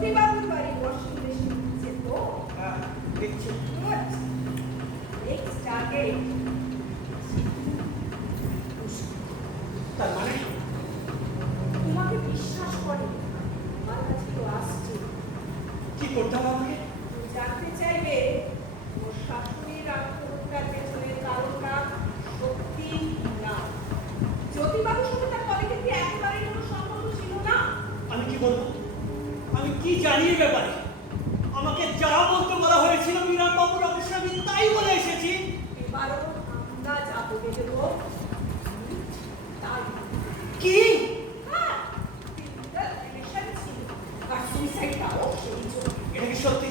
জ্যোতিবাবুর বাড়ি washing machine দিচ্ছে তো? দেখছি। Good. Next target. তার মানে তোমাকে বিশ্বাস করে আমার কাছে তো আসছে। কি করতে হবে আমাকে? জানতে চাইবে ওর শাশুড়ির আত্মহত্যার পেছনের কারণটা সত্যি না। জ্যোতিবাবুর সাথে তার কলিগের একেবারে কোনো সম্পর্ক ছিল না। আমি কি বলবো? আমি কি জানি এ ব্যাপারে? আমাকে যা বলতে বলা হয়েছিল বিরাট বাবুর অফিসে আমি তাই বলে এসেছি। এবারও আমরা যা বলে দেবো তাই। কি? হ্যাঁ, রিলেশন ছিল আর সুইসাইডটাও সেই জন্য। এটা কি সত্যি?